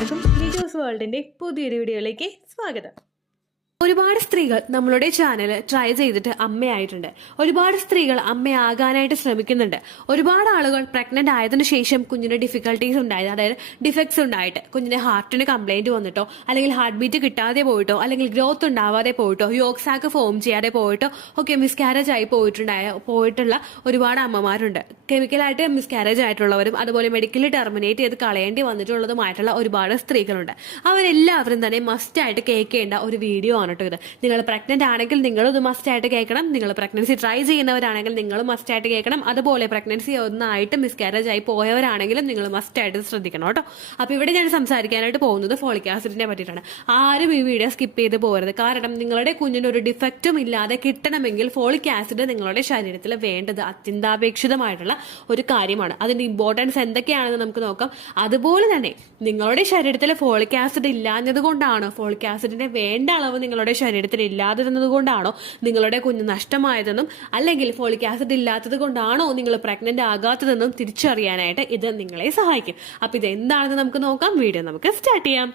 എല്ലാവർക്കും ലിജോസ് വേൾഡിന്റെ പുതിയൊരു വീഡിയോയിലേക്ക് സ്വാഗതം. ഒരുപാട് സ്ത്രീകൾ നമ്മളുടെ ചാനൽ ട്രൈ ചെയ്തിട്ട് അമ്മയായിട്ടുണ്ട്. ഒരുപാട് സ്ത്രീകൾ അമ്മയാകാനായിട്ട് ശ്രമിക്കുന്നുണ്ട്. ഒരുപാട് ആളുകൾ പ്രഗ്നന്റ് ആയതിനു ശേഷം കുഞ്ഞിന് ഡിഫിക്കൽട്ടീസ് ഉണ്ടായത്, അതായത് ഡിഫക്ട്സ് ഉണ്ടായിട്ട് കുഞ്ഞിന് ഹാർട്ടിന് കംപ്ലൈന്റ് വന്നിട്ടോ, അല്ലെങ്കിൽ ഹാർട്ട് ബീറ്റ് കിട്ടാതെ പോയിട്ടോ, അല്ലെങ്കിൽ ഗ്രോത്ത് ഉണ്ടാവാതെ പോയിട്ടോ, യോഗ് സാക്ക് ഫോം ചെയ്യാതെ പോയിട്ടോ ഒക്കെ മിസ്കാരേജ് ആയി പോയിട്ടുള്ള ഒരുപാട് അമ്മമാരുണ്ട്. കെമിക്കലായിട്ട് മിസ്കാരേജ് ആയിട്ടുള്ളവരും അതുപോലെ മെഡിക്കലി ടെർമിനേറ്റ് ചെയ്ത് കളയേണ്ടി വന്നിട്ടുള്ളതുമായിട്ടുള്ള ഒരുപാട് സ്ത്രീകളുണ്ട്. അവരെല്ലാവരും തന്നെ മസ്റ്റ് ആയിട്ട് കേൾക്കേണ്ട ഒരു വീഡിയോ ആണ് കേട്ടോ ഇത്. നിങ്ങൾ പ്രഗ്നന്റ് ആണെങ്കിൽ നിങ്ങളും ഇത് മസ്റ്റ് ആയിട്ട് കേൾക്കണം. നിങ്ങൾ പ്രഗ്നൻസി ട്രൈ ചെയ്യുന്നവരാണെങ്കിൽ നിങ്ങൾ മസ്റ്റ് ആയിട്ട് കേൾക്കണം. അതുപോലെ പ്രഗ്നൻസി ഒന്നായിട്ട് മിസ്കാരേജ് ആയി പോയവരാണെങ്കിലും നിങ്ങൾ മസ്റ്റ് ആയിട്ട് ശ്രദ്ധിക്കണം കേട്ടോ. അപ്പൊ ഇവിടെ ഞാൻ സംസാരിക്കാനായിട്ട് പോകുന്നത് ഫോളിക് ആസിഡിനെ പറ്റിയിട്ടാണ്. ആരും ഈ വീഡിയോ സ്കിപ്പ് ചെയ്ത് പോകരുത്. കാരണം നിങ്ങളുടെ കുഞ്ഞിന് ഒരു ഡിഫക്റ്റും ഇല്ലാതെ കിട്ടണമെങ്കിൽ ഫോളിക് ആസിഡ് നിങ്ങളുടെ ശരീരത്തിൽ വേണ്ടത് അത്യന്താപേക്ഷിതമായിട്ടുള്ള ഒരു കാര്യമാണ്. അതിന്റെ ഇമ്പോർട്ടൻസ് എന്തൊക്കെയാണെന്ന് നമുക്ക് നോക്കാം. അതുപോലെ തന്നെ നിങ്ങളുടെ ശരീരത്തിൽ ഫോളിക് ആസിഡ് ഇല്ലാഞ്ഞത് കൊണ്ടാണോ, ഫോളിക് ആസിഡിന്റെ വേണ്ട അളവ് നിങ്ങളുടെ ശരീരത്തിൽ ഇല്ലാതിരുന്നത് കൊണ്ടാണോ നിങ്ങളുടെ കുഞ്ഞ് നഷ്ടമായതെന്നും, അല്ലെങ്കിൽ ഫോളിക് ആസിഡ് ഇല്ലാത്തത് കൊണ്ടാണോ നിങ്ങൾ പ്രഗ്നന്റ് ആകാത്തതെന്നും തിരിച്ചറിയാനായിട്ട് ഇത് നിങ്ങളെ സഹായിക്കും. അപ്പൊ ഇത് എന്താണെന്ന് നമുക്ക് നോക്കാം. വീഡിയോ നമുക്ക് സ്റ്റാർട്ട് ചെയ്യാം.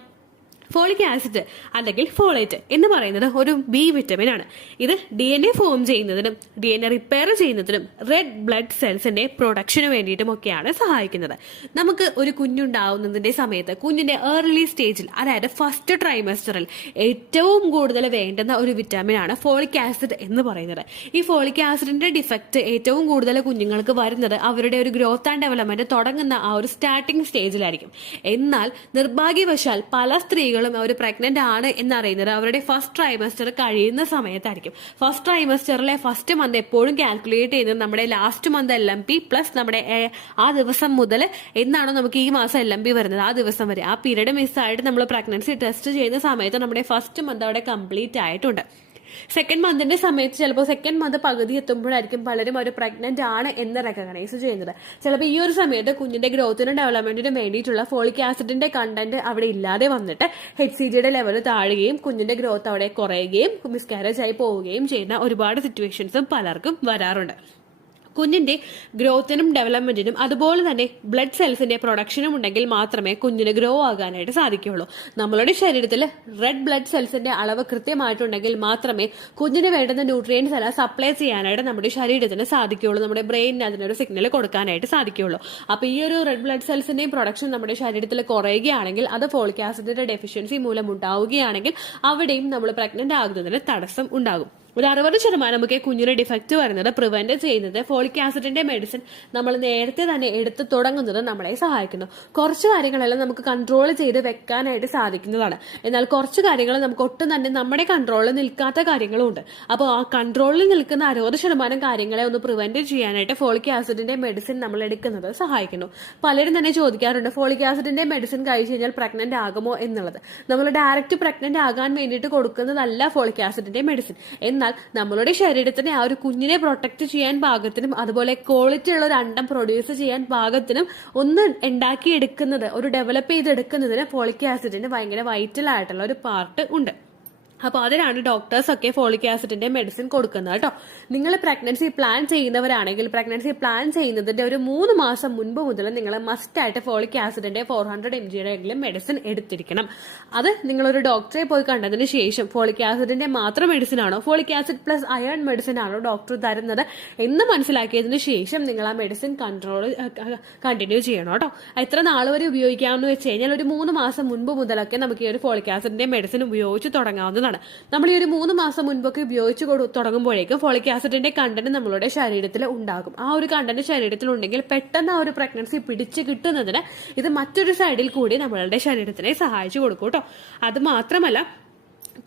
ഫോളിക് ആസിഡ് അല്ലെങ്കിൽ ഫോളേറ്റ് എന്ന് പറയുന്നത് ഒരു ബി വിറ്റമിൻ ആണ്. ഇത് DNA ഫോം ചെയ്യുന്നതിനും DNA റിപ്പയർ ചെയ്യുന്നതിനും റെഡ് ബ്ലഡ് സെൽസിന്റെ പ്രൊഡക്ഷന് വേണ്ടിയിട്ടും ഒക്കെയാണ് സഹായിക്കുന്നത്. നമുക്ക് ഒരു കുഞ്ഞുണ്ടാവുന്നതിന്റെ സമയത്ത് കുഞ്ഞിന്റെ ഏർലി സ്റ്റേജിൽ, അതായത് ഫസ്റ്റ് ട്രൈമസ്റ്ററിൽ ഏറ്റവും കൂടുതൽ വേണ്ടുന്ന ഒരു വിറ്റാമിൻ ആണ് ഫോളിക് ആസിഡ് എന്ന് പറയുന്നത്. ഈ ഫോളിക് ആസിഡിന്റെ ഡിഫക്റ്റ് ഏറ്റവും കൂടുതൽ കുഞ്ഞുങ്ങൾക്ക് വരുന്നത് അവരുടെ ഒരു ഗ്രോത്ത് ആൻഡ് ഡെവലപ്മെന്റ് തുടങ്ങുന്ന ആ ഒരു സ്റ്റാർട്ടിംഗ് സ്റ്റേജിലായിരിക്കും. എന്നാൽ നിർഭാഗ്യവശാൽ പല സ്ത്രീകളും അവർ പ്രഗ്നന്റ് ആണ് എന്നറിയുന്നത് അവരുടെ ഫസ്റ്റ് ട്രൈമസ്റ്റർ കഴിയുന്ന സമയത്തായിരിക്കും. ഫസ്റ്റ് ട്രൈമസ്റ്ററിലെ ഫസ്റ്റ് മന്ത് എപ്പോഴും കാൽക്കുലേറ്റ് ചെയ്യുന്നത് നമ്മുടെ ലാസ്റ്റ് മന്ത് LMP പ്ലസ് നമ്മുടെ ആ ദിവസം മുതൽ എന്നാണോ നമുക്ക് ഈ മാസം LMP വരുന്നത് ആ ദിവസം വരെ, ആ പീരീഡ് മിസ്സായിട്ട് നമ്മൾ പ്രഗ്നൻസി ടെസ്റ്റ് ചെയ്യുന്ന സമയത്ത് നമ്മുടെ ഫസ്റ്റ് മന്ത് അവിടെ കംപ്ലീറ്റ് ആയിട്ടുണ്ട്. സെക്കൻഡ് മന്തിന്റെ സമയത്ത് ചിലപ്പോൾ സെക്കൻഡ് മന്ത് പകുതി എത്തുമ്പോഴായിരിക്കും പലരും ഒരു പ്രഗ്നന്റ് ആണ് എന്ന് റെക്കഗ്നൈസ് ചെയ്യുന്നത്. ചിലപ്പോൾ ഈ ഒരു സമയത്ത് കുഞ്ഞിന്റെ ഗ്രോത്തിനും ഡെവലപ്മെന്റിനും വേണ്ടിയിട്ടുള്ള ഫോളിക് ആസിഡിന്റെ കണ്ടന്റ് അവിടെ ഇല്ലാതെ വന്നിട്ട് HCGയുടെ ലെവൽ താഴുകയും കുഞ്ഞിന്റെ ഗ്രോത്ത് അവിടെ കുറയുകയും മിസ്കാരേജ് ആയി പോവുകയും ചെയ്യുന്ന ഒരുപാട് സിറ്റുവേഷൻസും പലർക്കും വരാറുണ്ട്. കുഞ്ഞിന്റെ ഗ്രോത്തിനും ഡെവലപ്മെന്റിനും അതുപോലെ തന്നെ ബ്ലഡ് സെൽസിന്റെ പ്രൊഡക്ഷനും ഉണ്ടെങ്കിൽ മാത്രമേ കുഞ്ഞിന് ഗ്രോ ആകാനായിട്ട് സാധിക്കുകയുള്ളൂ. നമ്മളുടെ ശരീരത്തിൽ റെഡ് ബ്ലഡ് സെൽസിന്റെ അളവ് കൃത്യമായിട്ടുണ്ടെങ്കിൽ മാത്രമേ കുഞ്ഞിന് വേണ്ടുന്ന ന്യൂട്രിയൻസ് എല്ലാം സപ്ലൈ ചെയ്യാനായിട്ട് നമ്മുടെ ശരീരത്തിന് സാധിക്കുകയുള്ളൂ. നമ്മുടെ ബ്രെയിനിന് അതിനൊരു സിഗ്നൽ കൊടുക്കാനായിട്ട് സാധിക്കുകയുള്ളൂ. അപ്പൊ ഈ ഒരു റെഡ് ബ്ലഡ് സെൽസിന്റെയും പ്രൊഡക്ഷൻ നമ്മുടെ ശരീരത്തിൽ കുറയുകയാണെങ്കിൽ, അത് ഫോളിക് ആസിഡിന്റെ ഡെഫിഷ്യൻസി മൂലം ഉണ്ടാവുകയാണെങ്കിൽ അവിടെയും നമ്മൾ പ്രഗ്നന്റ് ആകുന്നതിന് തടസ്സം ഉണ്ടാകും. ഒരു 60% ഒക്കെ കുഞ്ഞിന് ഡിഫക്റ്റ് വരുന്നത് പ്രിവെന്റ് ചെയ്യുന്നത് ഫോളിക് ആസിഡിന്റെ മെഡിസിൻ നമ്മൾ നേരത്തെ തന്നെ എടുത്ത് തുടങ്ങുന്നത് നമ്മളെ സഹായിക്കുന്നു. കുറച്ച് കാര്യങ്ങളെല്ലാം നമുക്ക് കൺട്രോൾ ചെയ്ത് വെക്കാനായിട്ട് സാധിക്കുന്നതാണ്. എന്നാൽ കുറച്ച് കാര്യങ്ങൾ നമുക്ക് ഒട്ടും തന്നെ നമ്മുടെ കൺട്രോളിൽ നിൽക്കാത്ത കാര്യങ്ങളും ഉണ്ട്. അപ്പോൾ ആ കൺട്രോളിൽ നിൽക്കുന്ന 60% കാര്യങ്ങളെ ഒന്ന് പ്രിവെന്റ് ചെയ്യാനായിട്ട് ഫോളിക് ആസിഡിന്റെ മെഡിസിൻ നമ്മൾ എടുക്കുന്നത് സഹായിക്കുന്നു. പലരും തന്നെ ചോദിക്കാറുണ്ട്, ഫോളിക് ആസിഡിന്റെ മെഡിസിൻ കഴിച്ചു കഴിഞ്ഞാൽ പ്രഗ്നന്റ് ആകുമോ എന്നുള്ളത്. നമ്മൾ ഡയറക്റ്റ് പ്രഗ്നന്റ് ആകാൻ വേണ്ടിയിട്ട് കൊടുക്കുന്നതല്ല ഫോളിക് ആസിഡിന്റെ മെഡിസിൻ. എന്നാൽ നമ്മളുടെ ശരീരത്തിനെ ആ ഒരു കുഞ്ഞിനെ പ്രൊട്ടക്ട് ചെയ്യാൻ പാകത്തിനും അതുപോലെ ക്വാളിറ്റി ഉള്ള ഒരു അണ്ടം പ്രൊഡ്യൂസ് ചെയ്യാൻ പാകത്തിനും ഒന്ന് ഉണ്ടാക്കിയെടുക്കുന്നത്, ഒരു ഡെവലപ്പ് ചെയ്തെടുക്കുന്നതിന് ഫോളിക് ആസിഡിന് ഭയങ്കര വൈറ്റൽ ആയിട്ടുള്ള ഒരു പാർട്ട് ഉണ്ട്. അപ്പൊ അതിനാണ് ഡോക്ടേഴ്സ് ഒക്കെ ഫോളിക് ആസിഡിന്റെ മെഡിസിൻ കൊടുക്കുന്നത് കേട്ടോ. നിങ്ങൾ പ്രഗ്നൻസി പ്ലാൻ ചെയ്യുന്നവരാണെങ്കിൽ പ്രഗ്നൻസി പ്ലാൻ ചെയ്യുന്നതിന്റെ ഒരു 3 മാസം മുൻപ് മുതൽ നിങ്ങൾ മസ്റ്റ് ആയിട്ട് ഫോളിക് ആസിഡിന്റെ 400 mg എങ്കിലും മെഡിസിൻ എടുത്തിരിക്കണം. അത് നിങ്ങളൊരു ഡോക്ടറെ പോയി കണ്ടതിന് ശേഷം ഫോളിക് ആസിഡിന്റെ മാത്രം മെഡിസിൻ ആണോ, folic acid plus iron medicine ആണോ ഡോക്ടർ തരുന്നത് എന്ന് മനസ്സിലാക്കിയതിനു ശേഷം നിങ്ങൾ ആ മെഡിസിൻ കണ്ടിന്യൂ ചെയ്യണം കേട്ടോ. എത്ര നാൾ വരെ ഉപയോഗിക്കാമെന്ന് വെച്ച് കഴിഞ്ഞാൽ ഒരു 3 മാസം മുൻപ് മുതലൊക്കെ നമുക്ക് ഈ ഒരു ഫോളിക് ആസിഡിന്റെ മെഡിസിൻ ഉപയോഗിച്ച് തുടങ്ങാവുന്നതാണ്. നമ്മൾ ഈ ഒരു 3 മാസം മുൻപൊക്കെ ഉപയോഗിച്ച് തുടങ്ങുമ്പോഴേക്കും ഫോളിക് ആസിഡിന്റെ കണ്ടന്റ് നമ്മളുടെ ശരീരത്തിൽ ഉണ്ടാകും. ആ ഒരു കണ്ടന്റ് ശരീരത്തിൽ ഉണ്ടെങ്കിൽ പെട്ടെന്ന് ആ ഒരു പ്രഗ്നൻസി പിടിച്ചു കിട്ടുന്നതിന് ഇത് മറ്റൊരു സൈഡിൽ കൂടി നമ്മളുടെ ശരീരത്തിനെ സഹായിച്ചു കൊടുക്കും കേട്ടോ. അത് മാത്രമല്ല,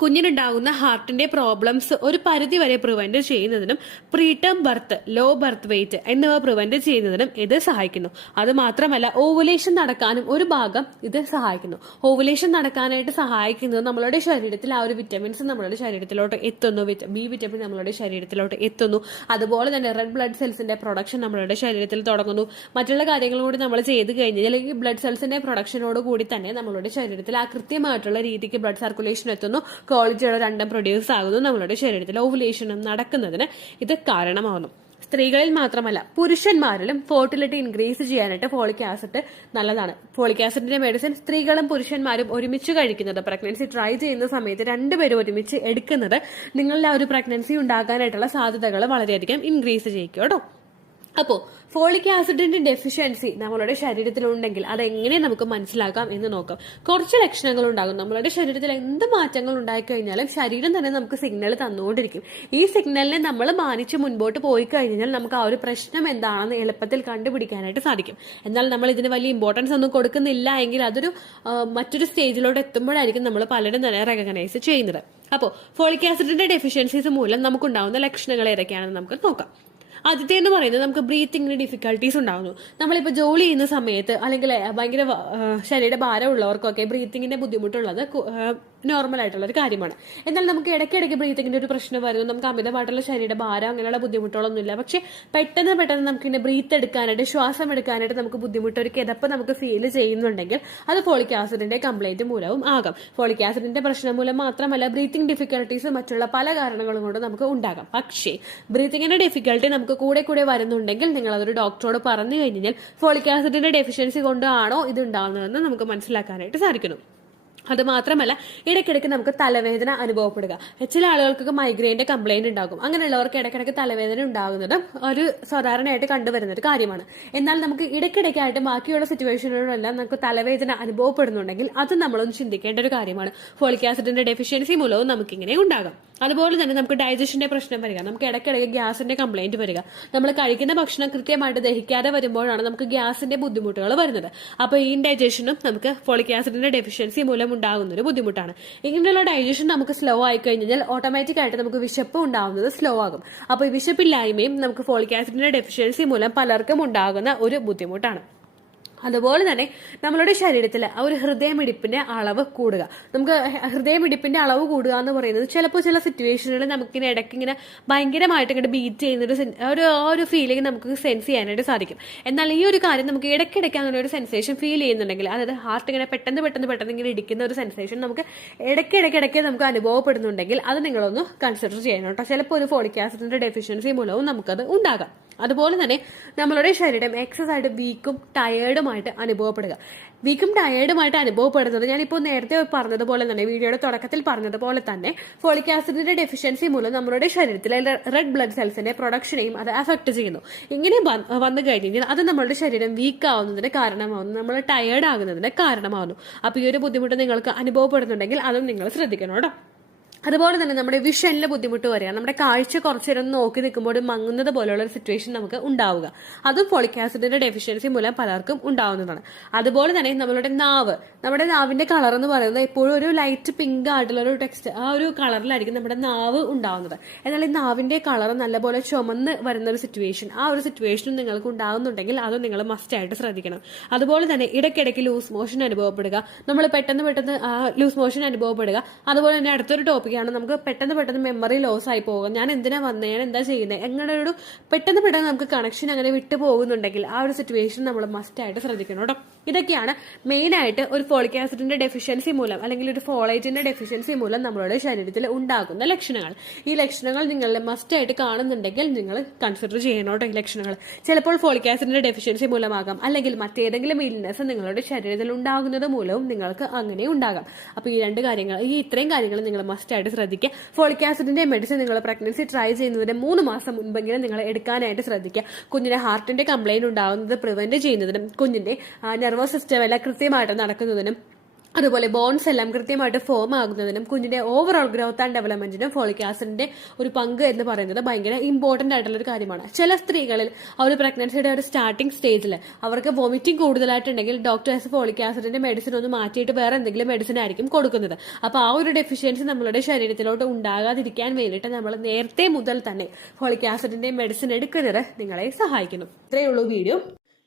കുഞ്ഞിനുണ്ടാകുന്ന ഹാർട്ടിന്റെ പ്രോബ്ലംസ് ഒരു പരിധി വരെ പ്രിവെന്റ് ചെയ്യുന്നതിനും preterm birth, low birth weight എന്നിവ പ്രിവെന്റ് ചെയ്യുന്നതിനും ഇത് സഹായിക്കുന്നു. അത് മാത്രമല്ല, ഓവുലേഷൻ നടക്കാനും ഒരു ഭാഗം ഇത് സഹായിക്കുന്നു. ഓവുലേഷൻ നടക്കാനായിട്ട് സഹായിക്കുന്നത് നമ്മളുടെ ശരീരത്തിൽ ആ ഒരു വിറ്റമിൻസ് നമ്മളുടെ ശരീരത്തിലോട്ട് എത്തുന്നു. ബി വിറ്റമിൻ നമ്മളുടെ ശരീരത്തിലോട്ട് എത്തുന്നു. അതുപോലെ തന്നെ റെഡ് ബ്ലഡ് സെൽസിന്റെ പ്രൊഡക്ഷൻ നമ്മളുടെ ശരീരത്തിൽ തുടങ്ങുന്നു. മറ്റുള്ള കാര്യങ്ങളും കൂടി നമ്മൾ ചെയ്ത് കഴിഞ്ഞാൽ ഈ ബ്ലഡ് സെൽസിന്റെ പ്രൊഡക്ഷനോട് കൂടി തന്നെ നമ്മളുടെ ശരീരത്തിൽ ആ കൃത്യമായിട്ടുള്ള രീതിക്ക് ബ്ലഡ് സർക്കുലേഷൻ എത്തുന്നു. ക്വാളിറ്റിയുള്ള ഒരു അണ്ടം പ്രൊഡ്യൂസ് ആകുന്നു. നമ്മളുടെ ശരീരത്തിൽ ഓവുലേഷനും നടക്കുന്നതിന് ഇത് കാരണമാകുന്നു. സ്ത്രീകളിൽ മാത്രമല്ല പുരുഷന്മാരിലും ഫെർട്ടിലിറ്റി ഇൻക്രീസ് ചെയ്യാനായിട്ട് ഫോളിക് ആസിഡ് നല്ലതാണ്. ഫോളിക് ആസിഡിന്റെ മെഡിസിൻ സ്ത്രീകളും പുരുഷന്മാരും ഒരുമിച്ച് കഴിക്കുന്നത്, പ്രഗ്നൻസി ട്രൈ ചെയ്യുന്ന സമയത്ത് രണ്ടുപേരും ഒരുമിച്ച് എടുക്കുന്നത് നിങ്ങളുടെ ആ ഒരു പ്രഗ്നൻസി ഉണ്ടാകാനായിട്ടുള്ള സാധ്യതകൾ വളരെയധികം ഇൻക്രീസ് ചെയ്യിക്കും കേട്ടോ. അപ്പോൾ ഫോളിക് ആസിഡിന്റെ ഡെഫിഷ്യൻസി നമ്മളുടെ ശരീരത്തിലുണ്ടെങ്കിൽ അതെങ്ങനെ നമുക്ക് മനസ്സിലാക്കാം എന്ന് നോക്കാം. കുറച്ച് ലക്ഷണങ്ങൾ ഉണ്ടാകും. നമ്മളുടെ ശരീരത്തിൽ എന്ത് മാറ്റങ്ങൾ ഉണ്ടായിക്കഴിഞ്ഞാലും ശരീരം തന്നെ നമുക്ക് സിഗ്നൽ തന്നുകൊണ്ടിരിക്കും. ഈ സിഗ്നലിനെ നമ്മൾ മാനിച്ച് മുൻപോട്ട് പോയി കഴിഞ്ഞാൽ നമുക്ക് ആ ഒരു പ്രശ്നം എന്താണെന്ന് എളുപ്പത്തിൽ കണ്ടുപിടിക്കാനായിട്ട് സാധിക്കും. എന്നാൽ നമ്മൾ ഇതിന് വലിയ ഇമ്പോർട്ടൻസ് ഒന്നും കൊടുക്കുന്നില്ല എങ്കിൽ അതൊരു മറ്റൊരു സ്റ്റേജിലോട്ട് എത്തുമ്പോഴായിരിക്കും നമ്മൾ പലരും തന്നെ റെക്കഗ്നൈസ് ചെയ്യുന്നത്. അപ്പോൾ ഫോളിക് ആസിഡിന്റെ ഡെഫിഷ്യൻസീസ് മൂലം നമുക്കുണ്ടാവുന്ന ലക്ഷണങ്ങൾ ഏതൊക്കെയാണെന്ന് നമുക്ക് നോക്കാം. ആദ്യത്തെ എന്ന് പറയുന്നത് നമുക്ക് ബ്രീത്തിങ്ങിന് ഡിഫിക്കൽട്ടീസ് ഉണ്ടാകുന്നു. നമ്മളിപ്പോൾ ജോലി ചെയ്യുന്ന സമയത്ത് അല്ലെങ്കിൽ ഭയങ്കര ശരീര ഭാരമുള്ളവർക്കൊക്കെ ബ്രീത്തിങ്ങിന്റെ ബുദ്ധിമുട്ടുള്ളത് നോർമൽ ആയിട്ടുള്ള ഒരു കാര്യമാണ്. എന്നാൽ നമുക്ക് ഇടയ്ക്കിടയ്ക്ക് ബ്രീത്തിങ്ങിന്റെ ഒരു പ്രശ്നം വരുന്നു. നമുക്ക് അമിതമായിട്ടുള്ള ശരീര ഭാരം അങ്ങനെയുള്ള ബുദ്ധിമുട്ടുകളൊന്നുമില്ല. പക്ഷെ പെട്ടെന്ന് നമുക്ക് ബ്രീത്ത് എടുക്കാനായിട്ട്, ശ്വാസം എടുക്കാനായിട്ട് നമുക്ക് ബുദ്ധിമുട്ട്, ഒരു കിതപ്പ് നമുക്ക് ഫീൽ ചെയ്യുന്നുണ്ടെങ്കിൽ അത് ഫോളിക് ആസിഡിന്റെ കംപ്ലൈന്റ് മൂലവും ആകാം. ഫോളിക് ആസിഡിന്റെ പ്രശ്നം മൂലം മാത്രമല്ല ബ്രീത്തിങ് ഡിഫിക്കൽട്ടീസ് മറ്റുള്ള പല കാരണങ്ങളും കൊണ്ട് നമുക്ക് ഉണ്ടാകാം. പക്ഷേ ബ്രീത്തിങ്ങിന്റെ ഡിഫിക്കൽട്ടി നമുക്ക് കൂടെ വരുന്നുണ്ടെങ്കിൽ നിങ്ങൾ അതൊരു ഡോക്ടറോട് പറഞ്ഞു കഴിഞ്ഞാൽ ഫോളിക് ആസിഡിന്റെ ഡെഫിഷ്യൻസി കൊണ്ടാണോ ഇത് ഉണ്ടാകുന്നതെന്ന് നമുക്ക് മനസ്സിലാക്കാനായിട്ട് സാധിക്കുന്നു. അത് മാത്രമല്ല ഇടയ്ക്കിടയ്ക്ക് നമുക്ക് തലവേദന അനുഭവപ്പെടുക. ചില ആളുകൾക്ക് മൈഗ്രെയിന്റെ കംപ്ലൈന്റ് ഉണ്ടാകും. അങ്ങനെയുള്ളവർക്ക് ഇടയ്ക്കിടയ്ക്ക് തലവേദന ഉണ്ടാകുന്നത് ഒരു സാധാരണയായിട്ട് കണ്ടുവരുന്ന ഒരു കാര്യമാണ്. എന്നാൽ നമുക്ക് ഇടയ്ക്കിടയ്ക്കായിട്ട് ബാക്കിയുള്ള സിറ്റുവേഷനുകളെല്ലാം നമുക്ക് തലവേദന അനുഭവപ്പെടുന്നുണ്ടെങ്കിൽ അത് നമ്മളൊന്ന് ചിന്തിക്കേണ്ട ഒരു കാര്യമാണ്. ഫോളിക് ആസിഡിന്റെ ഡെഫിഷ്യൻസി മൂലവും നമുക്കിങ്ങനെ ഉണ്ടാകാം. അതുപോലെ തന്നെ നമുക്ക് ഡൈജഷന്റെ പ്രശ്നം വരിക, നമുക്ക് ഇടയ്ക്കിടയ്ക്ക് ഗ്യാസിന്റെ കംപ്ലൈന്റ് വരിക. നമ്മൾ കഴിക്കുന്ന ഭക്ഷണം കൃത്യമായിട്ട് ദഹിക്കാതെ വരുമ്പോഴാണ് നമുക്ക് ഗ്യാസിന്റെ ബുദ്ധിമുട്ടുകൾ വരുന്നത്. അപ്പോൾ ഈ ഡൈജഷനും നമുക്ക് ഫോളിക് ആസിഡിന്റെ ഡെഫിഷ്യൻസി മൂലം ഉണ്ടാകുന്ന ഒരു ബുദ്ധിമുട്ടാണ്. ഇങ്ങനെയുള്ള ഡൈജഷൻ നമുക്ക് സ്ലോ ആയി കഴിഞ്ഞാൽ ഓട്ടോമാറ്റിക് ആയിട്ട് നമുക്ക് വിശപ്പ് ഉണ്ടാകുന്നത് സ്ലോ ആകും. അപ്പോൾ ഈ വിശപ്പില്ലായ്മയും നമുക്ക് ഫോളിക് ആസിഡിന്റെ ഡെഫിഷ്യൻസി മൂലം പലർക്കും ഉണ്ടാകുന്ന ഒരു ബുദ്ധിമുട്ടാണ്. അതുപോലെ തന്നെ നമ്മളുടെ ശരീരത്തിൽ ആ ഒരു ഹൃദയമിടിപ്പിന്റെ അളവ് കൂടുക. നമുക്ക് ഹൃദയമിടിപ്പിന്റെ അളവ് കൂടുക എന്ന് പറയുന്നത് ചിലപ്പോൾ ചില സിറ്റുവേഷനുകളിൽ നമുക്കിങ്ങനെ ഇടയ്ക്ക് ഇങ്ങനെ ഭയങ്കരമായിട്ട് ഇങ്ങനെ ബീറ്റ് ചെയ്യുന്ന ഒരു ഫീലിംഗ് നമുക്ക് സെൻസ് ചെയ്യാനായിട്ട് സാധിക്കും. എന്നാൽ ഈ ഒരു കാര്യം നമുക്ക് ഇടയ്ക്കിടയ്ക്ക് അങ്ങനെ ഒരു സെൻസേഷൻ ഫീൽ ചെയ്യുന്നുണ്ടെങ്കിൽ, അതായത് ഹാർട്ട് ഇങ്ങനെ പെട്ടെന്ന് ഇങ്ങനെ ഇടിക്കുന്ന ഒരു സെൻസേഷൻ നമുക്ക് ഇടയ്ക്കിടയ്ക്ക് നമുക്ക് അനുഭവപ്പെടുന്നുണ്ടെങ്കിൽ അത് നിങ്ങളൊന്ന് കൺസിഡർ ചെയ്യണം കേട്ടോ. ചിലപ്പോൾ ഒരു ഫോളിക് ആസിഡിന്റെ ഡെഫിഷ്യൻസി മൂലവും നമുക്കത് ഉണ്ടാകാം. അതുപോലെ തന്നെ നമ്മളുടെ ശരീരം എക്സസ് ആയിട്ട് വീക്കും ടയേർഡുമായിട്ട് അനുഭവപ്പെടുക. വീക്കും ടയേർഡുമായിട്ട് അനുഭവപ്പെടുന്നത് ഞാനിപ്പോൾ നേരത്തെ പറഞ്ഞതുപോലെ തന്നെ, വീഡിയോയുടെ തുടക്കത്തിൽ പറഞ്ഞതുപോലെ തന്നെ, ഫോളിക് ആസിഡിന്റെ ഡെഫിഷ്യൻസി മൂലം നമ്മുടെ ശരീരത്തിലെ റെഡ് ബ്ലഡ് സെൽസിന്റെ പ്രൊഡക്ഷനെയും അത് അഫക്ട് ചെയ്യുന്നു. ഇങ്ങനെ വന്നു കഴിഞ്ഞാൽ അത് നമ്മളുടെ ശരീരം വീക്ക് ആവുന്നതിന് കാരണമാവുന്നു, നമ്മൾ ടയേർഡ് ആകുന്നതിന് കാരണമാവുന്നു. അപ്പോൾ ഈ ഒരു ബുദ്ധിമുട്ട് നിങ്ങൾക്ക് അനുഭവപ്പെടുന്നുണ്ടെങ്കിൽ അതും നിങ്ങൾ ശ്രദ്ധിക്കണം കേട്ടോ. അതുപോലെ തന്നെ നമ്മുടെ വിഷനിൽ ബുദ്ധിമുട്ട് വരിക, നമ്മുടെ കാഴ്ച കുറച്ചേരം നോക്കി നിൽക്കുമ്പോൾ മങ്ങുന്നത് പോലെയുള്ള ഒരു സിറ്റുവേഷൻ നമുക്ക് ഉണ്ടാവുക. അതും ഫോളിക് ആസിഡിന്റെ ഡെഫിഷ്യൻസി മൂലം പലർക്കും ഉണ്ടാവുന്നതാണ്. അതുപോലെ തന്നെ നമ്മുടെ നാവിന്റെ കളർ എന്ന് പറയുന്നത് എപ്പോഴും ഒരു ലൈറ്റ് പിങ്ക് ആയിട്ടുള്ള ഒരു ടെക്സ്റ്റ്, ആ ഒരു കളറിലായിരിക്കും നമ്മുടെ നാവ് ഉണ്ടാവുന്നത്. എന്നാൽ ഈ നാവിന്റെ കളർ നല്ലപോലെ ചുമന്ന് വരുന്ന ഒരു സിറ്റുവേഷൻ, ആ ഒരു സിറ്റുവേഷനും നിങ്ങൾക്ക് ഉണ്ടാകുന്നുണ്ടെങ്കിൽ അത് നിങ്ങൾ മസ്റ്റ് ആയിട്ട് ശ്രദ്ധിക്കണം. അതുപോലെ തന്നെ ഇടയ്ക്കിടയ്ക്ക് ലൂസ് മോഷൻ അനുഭവപ്പെടുക, നമ്മൾ പെട്ടെന്ന് ലൂസ് മോഷൻ അനുഭവപ്പെടുക. അതുപോലെ തന്നെ അടുത്തൊരു ടോപ്പിക്കാണ് നമുക്ക് പെട്ടെന്ന് മെമ്മറി ലോസ് ആയി പോകുക. ഞാൻ എന്തിനാ വന്നത്, ഞാൻ എന്താ ചെയ്യുന്നത്, എങ്ങനെ ഒരു പെട്ടെന്ന് നമുക്ക് കണക്ഷൻ അങ്ങനെ വിട്ടു പോകുന്നുണ്ടെങ്കിൽ ആ ഒരു സിറ്റുവേഷൻ നമ്മൾ മസ്റ്റ് ആയിട്ട് ശ്രദ്ധിക്കണം കേട്ടോ. ഇതൊക്കെയാണ് മെയിൻ ആയിട്ട് ഒരു ഫോളിക് ആസിഡിന്റെ ഡെഫിഷ്യൻസി മൂലം അല്ലെങ്കിൽ ഒരു ഫോളേറ്റിന്റെ ഡെഫിഷ്യൻസി മൂലം നമ്മളുടെ ശരീരത്തിൽ ഉണ്ടാകുന്ന ലക്ഷണങ്ങൾ. ഈ ലക്ഷണങ്ങൾ നിങ്ങൾ മസ്റ്റ് ആയിട്ട് കാണുന്നുണ്ടെങ്കിൽ നിങ്ങൾ കൺസിഡർ ചെയ്യണം കേട്ടോ. ഈ ലക്ഷണങ്ങൾ ചിലപ്പോൾ ഫോളിക് ആസിഡിന്റെ ഡെഫിഷ്യൻസി മൂലമാകാം, അല്ലെങ്കിൽ മറ്റേതെങ്കിലും ഇൽനെസ് നിങ്ങളുടെ ശരീരത്തിൽ ഉണ്ടാകുന്നത് മൂലവും നിങ്ങൾക്ക് അങ്ങനെ ഉണ്ടാകാം. അപ്പോൾ ഇത്രയും കാര്യങ്ങൾ നിങ്ങൾ മസ്റ്റ് ആയിട്ട് ശ്രദ്ധിക്കുക. ഫോളിക് ആസിഡിന്റെ മെഡിസിൻ നിങ്ങൾ പ്രഗ്നൻസി ട്രൈ ചെയ്യുന്നതിന് 3 മാസം മുൻപെങ്കിലും നിങ്ങൾ എടുക്കാനായിട്ട് ശ്രദ്ധിക്കുക. കുഞ്ഞിന്റെ ഹാർട്ടിന്റെ കംപ്ലൈന്റ് ഉണ്ടാകുന്നത് പ്രിവെന്റ് ചെയ്യുന്നതിനും, കുഞ്ഞിന്റെ നെർവസ് സിസ്റ്റം എല്ലാം കൃത്യമായിട്ട് നടക്കുന്നതിനും, അതുപോലെ ബോൺസ് എല്ലാം കൃത്യമായിട്ട് ഫോം ആകുന്നതിനും, കുഞ്ഞിന്റെ ഓവറോൾ ഗ്രോത്ത് ആൻഡ് ഡെവലപ്മെന്റിനും ഫോളിക് ആസിഡിന്റെ ഒരു പങ്ക് എന്ന് പറയുന്നത് ഭയങ്കര ഇമ്പോർട്ടന്റ് ആയിട്ടുള്ള ഒരു കാര്യമാണ്. ചില സ്ത്രീകളിൽ ആ ഒരു പ്രഗ്നൻസിയുടെ ഒരു സ്റ്റാർട്ടിംഗ് സ്റ്റേജിൽ അവർക്ക് വോമിറ്റിംഗ് കൂടുതലായിട്ടുണ്ടെങ്കിൽ ഡോക്ടേഴ്സ് ഫോളിക് ആസിഡിന്റെ മെഡിസിൻ ഒന്ന് മാറ്റിയിട്ട് വേറെ എന്തെങ്കിലും മെഡിസിൻ ആയിരിക്കും കൊടുക്കുന്നത്. അപ്പോൾ ആ ഒരു ഡെഫിഷ്യൻസി നമ്മളുടെ ശരീരത്തിലോട്ട് ഉണ്ടാകാതിരിക്കാൻ വേണ്ടിയിട്ട് നമ്മൾ നേരത്തെ മുതൽ തന്നെ ഫോളിക് ആസിഡിന്റെ മെഡിസിൻ എടുക്കുന്നത് നിങ്ങളെ സഹായിക്കുന്നു. ഇത്രയേ ഉള്ളൂ വീഡിയോ.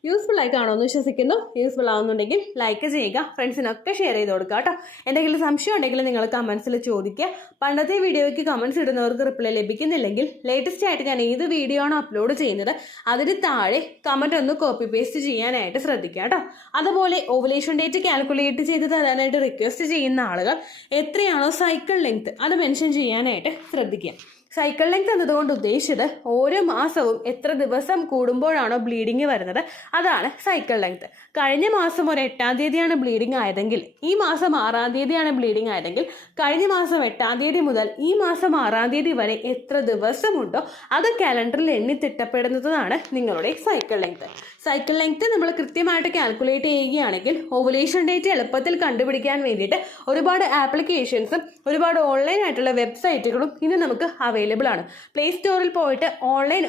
യൂസ്ഫുൾ ആയി കാണുമെന്ന് വിശ്വസിക്കുന്നു. യൂസ്ഫുൾ ആവുന്നുണ്ടെങ്കിൽ ലൈക്ക് ചെയ്യുക, ഫ്രണ്ട്സിനൊക്കെ ഷെയർ ചെയ്ത് കൊടുക്കുക കേട്ടോ. എന്തെങ്കിലും സംശയം ഉണ്ടെങ്കിൽ നിങ്ങൾ കമന്റ്സിൽ ചോദിക്കുക. പണ്ടത്തെ വീഡിയോയ്ക്ക് കമന്റ്സ് ഇടുന്നവർക്ക് റിപ്ലൈ ലഭിക്കുന്നില്ലെങ്കിൽ ലേറ്റസ്റ്റ് ആയിട്ട് ഞാൻ ഏത് വീഡിയോ ആണോ അപ്ലോഡ് ചെയ്യുന്നത് അതിന് താഴെ കമന്റ് ഒന്ന് കോപ്പി പേസ്റ്റ് ചെയ്യാനായിട്ട് ശ്രദ്ധിക്കുക കേട്ടോ. അതുപോലെ ഓവുലേഷൻ ഡേറ്റ് കാൽക്കുലേറ്റ് ചെയ്ത് തരാനായിട്ട് റിക്വസ്റ്റ് ചെയ്യുന്ന ആളുകൾ എത്രയാണോ സൈക്കിൾ ലെങ്ത് അത് മെൻഷൻ ചെയ്യാനായിട്ട് ശ്രദ്ധിക്കുക. സൈക്കിൾ ലെങ്ത് എന്നതുകൊണ്ട് ഉദ്ദേശിച്ചത് ഓരോ മാസവും എത്ര ദിവസം കൂടുമ്പോഴാണോ ബ്ലീഡിങ് വരുന്നത് അതാണ് സൈക്കിൾ ലെങ്ത്. കഴിഞ്ഞ മാസം ഒരു 8-ാം തീയതിയാണ് ബ്ലീഡിങ് ആയതെങ്കിൽ ഈ മാസം 6-ാം തീയതിയാണ് ബ്ലീഡിങ് ആയതെങ്കിൽ കഴിഞ്ഞ മാസം 8-ാം തീയതി മുതൽ ഈ മാസം 6-ാം തീയതി വരെ എത്ര ദിവസമുണ്ടോ അത് കാലണ്ടറിൽ എണ്ണി തിട്ടപ്പെടുന്നതാണ് നിങ്ങളുടെ സൈക്കിൾ ലെങ്ത്. സൈക്കിൾ ലെങ്ത് നമ്മൾ കൃത്യമായിട്ട് കാൽക്കുലേറ്റ് ചെയ്യുകയാണെങ്കിൽ ഓവുലേഷൻ ഡേറ്റ് എളുപ്പത്തിൽ കണ്ടുപിടിക്കാൻ വേണ്ടിയിട്ട് ഒരുപാട് ആപ്ലിക്കേഷൻസും ഒരുപാട് ഓൺലൈൻ ആയിട്ടുള്ള വെബ്സൈറ്റുകളും ഇന്ന് നമുക്ക് അവൈലബിൾ ആണ്. പ്ലേ സ്റ്റോറിൽ പോയിട്ട് ഓൺലൈൻ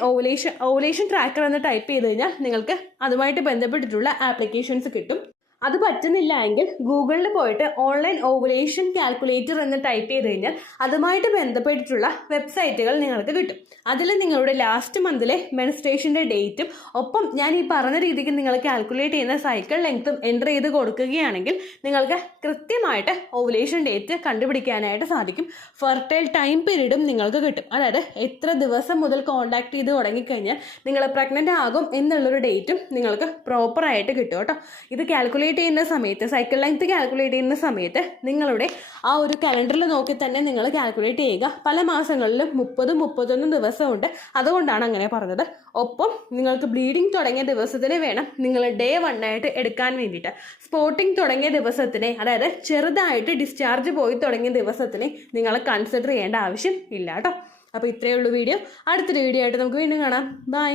ഓവുലേഷൻ ട്രാക്കർ എന്ന് ടൈപ്പ് ചെയ്ത് കഴിഞ്ഞാൽ നിങ്ങൾക്ക് അതുമായിട്ട് ബന്ധപ്പെട്ടിട്ടുള്ള ആപ്ലിക്കേഷൻസ് കിട്ടും. അത് പറ്റുന്നില്ല എങ്കിൽ ഗൂഗിളിൽ പോയിട്ട് ഓൺലൈൻ ഓവുലേഷൻ കാൽക്കുലേറ്റർ എന്ന് ടൈപ്പ് ചെയ്ത് കഴിഞ്ഞാൽ അതുമായിട്ട് ബന്ധപ്പെട്ടിട്ടുള്ള വെബ്സൈറ്റുകൾ നിങ്ങൾക്ക് കിട്ടും. അതിൽ നിങ്ങളുടെ ലാസ്റ്റ് മന്തിലെ മെൻസ്ട്രേഷൻ്റെ ഡേറ്റും ഒപ്പം ഞാൻ ഈ പറഞ്ഞ രീതിക്ക് നിങ്ങൾ കാൽക്കുലേറ്റ് ചെയ്യുന്ന സൈക്കിൾ ലെങ്ത്തും എൻ്റർ ചെയ്ത് കൊടുക്കുകയാണെങ്കിൽ നിങ്ങൾക്ക് കൃത്യമായിട്ട് ഓവുലേഷൻ ഡേറ്റ് കണ്ടുപിടിക്കാനായിട്ട് സാധിക്കും. ഫെർട്ടൈൽ ടൈം പീരീഡും നിങ്ങൾക്ക് കിട്ടും. അതായത് എത്ര ദിവസം മുതൽ കോൺടാക്ട് ചെയ്ത് തുടങ്ങിക്കഴിഞ്ഞാൽ നിങ്ങൾ പ്രഗ്നൻ്റ് ആകും എന്നുള്ളൊരു ഡേറ്റും നിങ്ങൾക്ക് പ്രോപ്പറായിട്ട് കിട്ടും കേട്ടോ. ഇത് കാൽക്കുലേറ്റ് ചെയ്യുന്ന സമയത്ത് സൈക്കിൾ ലെങ്ത് കാൽക്കുലേറ്റ് ചെയ്യുന്ന സമയത്ത് നിങ്ങളുടെ ആ ഒരു കലണ്ടറിൽ നോക്കി തന്നെ നിങ്ങൾ കാൽക്കുലേറ്റ് ചെയ്യുക. പല മാസങ്ങളിലും 30-31 ദിവസമുണ്ട്, അതുകൊണ്ടാണ് അങ്ങനെ പറഞ്ഞത്. ഒപ്പം നിങ്ങൾക്ക് ബ്ലീഡിങ് തുടങ്ങിയ ദിവസത്തിന് വേണം നിങ്ങൾ ഡേ 1 ആയിട്ട് എടുക്കാൻ വേണ്ടിയിട്ട്. സ്പോട്ടിങ് തുടങ്ങിയ ദിവസത്തിനെ, അതായത് ചെറുതായിട്ട് ഡിസ്ചാർജ് പോയി തുടങ്ങിയ ദിവസത്തിനെ നിങ്ങൾ കൺസിഡർ ചെയ്യേണ്ട ആവശ്യം ഇല്ല കേട്ടോ. അപ്പോൾ ഇത്രയേ ഉള്ളൂ വീഡിയോ. അടുത്തൊരു വീഡിയോ ആയിട്ട് നമുക്ക് വീണ്ടും കാണാം. ബൈ.